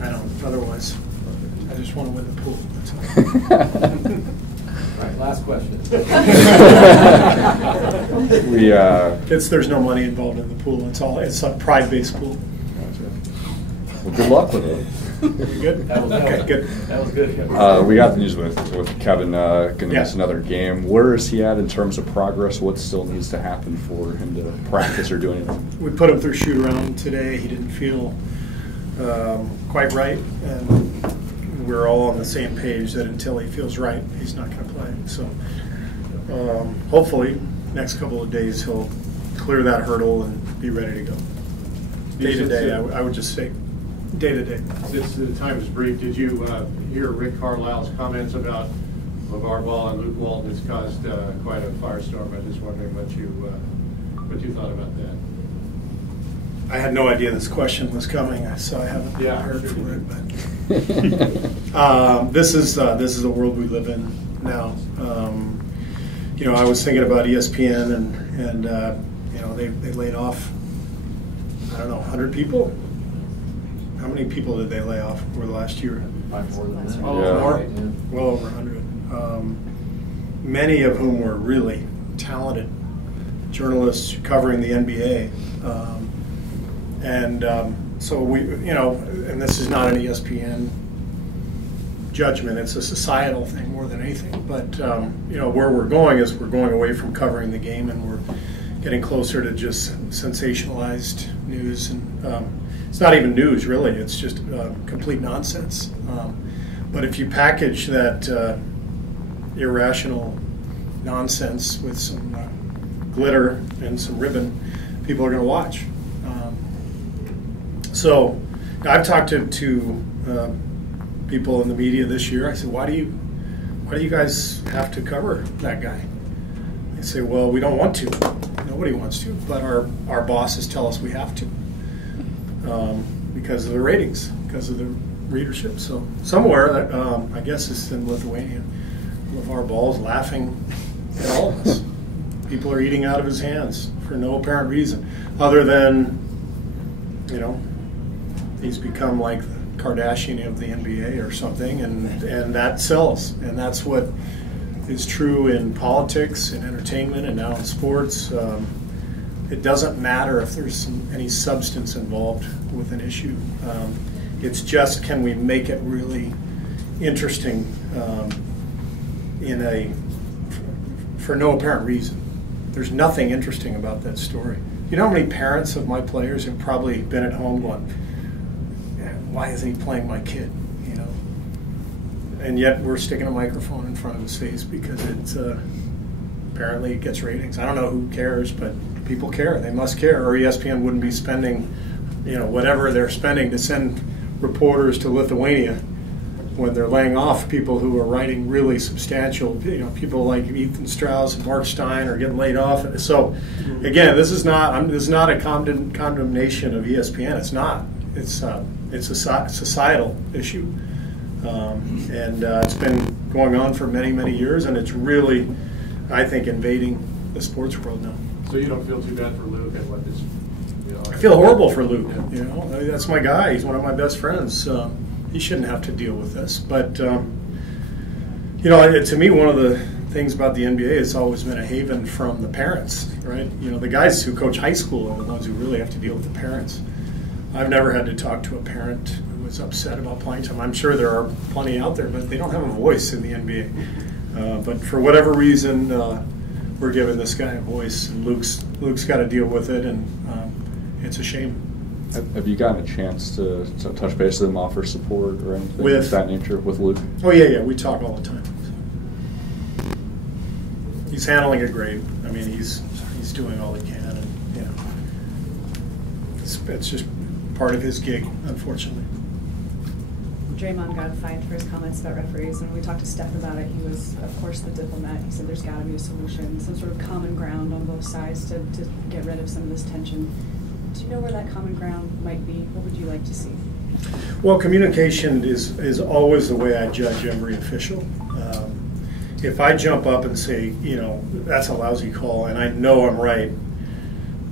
I don't. Otherwise, I just want to win the pool. That's all. All right, last question. There's no money involved in the pool. It's a pride-based pool. Well, good luck with it. You good? That was good. That was good. We got the news with Kevin going to miss another game. Where is he at in terms of progress? What still needs to happen for him to practice or do anything? We put him through shoot around today. He didn't feel quite right, and we're all on the same page that until he feels right, he's not going to play. So hopefully, next couple of days he'll clear that hurdle and be ready to go. Day to day, I would just say day to day. Since the time is brief, did you hear Rick Carlisle's comments about LaVar Ball and Luke Walton? It's caused quite a firestorm. I'm just wondering what you thought about that. I had no idea this question was coming, so I haven't heard for it. But this is the world we live in now. I was thinking about ESPN and they laid off, I don't know, 100 people. How many people did they lay off over the last year? More than that. More? Well over 100. Many of whom were really talented journalists covering the NBA. So we, and this is not an ESPN judgment, it's a societal thing more than anything. But, where we're going is we're going away from covering the game and we're getting closer to just sensationalized news. And it's not even news, really. It's just complete nonsense. But if you package that irrational nonsense with some glitter and some ribbon, people are going to watch. So I've talked to people in the media this year. I said, why do you guys have to cover that guy? They say, well, we don't want to. Nobody wants to, but our bosses tell us we have to because of the ratings, because of the readership. So somewhere, I guess it's in Lithuania, LaVar Ball is laughing at all of us. People are eating out of his hands for no apparent reason, other than, he's become like the Kardashian of the NBA or something, and that sells. And that's what is true in politics and entertainment and now in sports. It doesn't matter if there's any substance involved with an issue. It's just, can we make it really interesting for no apparent reason. There's nothing interesting about that story. You know how many parents of my players have probably been at home going, why isn't he playing my kid? And yet we're sticking a microphone in front of his face because it's apparently it gets ratings. I don't know who cares, but people care. They must care, or ESPN wouldn't be spending, whatever they're spending to send reporters to Lithuania when they're laying off people who are writing really substantial. People like Ethan Strauss and Mark Stein are getting laid off. So, again, this is not a condemnation of ESPN. It's not. It's a societal issue, and it's been going on for many, many years, and it's really, I think, invading the sports world now. So you don't feel too bad for Luke and what this? I feel horrible for Luke. That's my guy. He's one of my best friends. He shouldn't have to deal with this. But to me, one of the things about the NBA, it's always been a haven from the parents, right? The guys who coach high school are the ones who really have to deal with the parents. I've never had to talk to a parent who was upset about playing time. I'm sure there are plenty out there, but they don't have a voice in the NBA. But for whatever reason, we're giving this guy a voice, and Luke's got to deal with it, and it's a shame. Have you gotten a chance to touch base with him, offer support or anything of that nature with Luke? Oh yeah, we talk all the time. He's handling it great. I mean, he's doing all he can, and it's just part of his gig, unfortunately. Draymond got fined for his comments about referees, and when we talked to Steph about it, he was, of course, the diplomat. He said there's got to be a solution, some sort of common ground on both sides to get rid of some of this tension. Do you know where that common ground might be? What would you like to see? Well, communication is always the way I judge every official. If I jump up and say, that's a lousy call, and I know I'm right,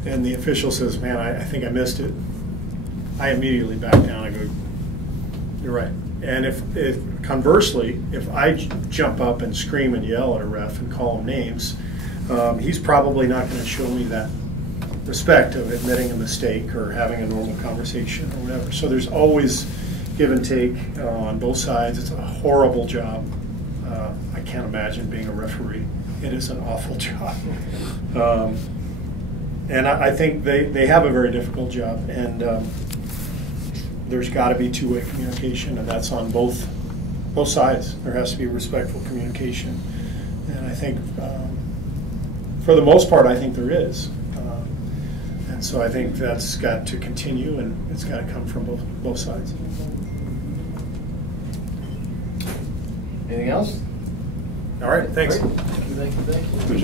and the official says, man, I think I missed it, I immediately back down and go, You're right. And if conversely, if I jump up and scream and yell at a ref and call him names, he's probably not going to show me that respect of admitting a mistake or having a normal conversation or whatever. So there's always give and take on both sides. It's a horrible job. I can't imagine being a referee. It is an awful job. And I think they have a very difficult job, and there's got to be two-way communication, and that's on both sides. There has to be respectful communication, and I think for the most part, I think there is. And so I think that's got to continue, and it's got to come from both sides. Anything else? All right, thanks. Great. Thank you.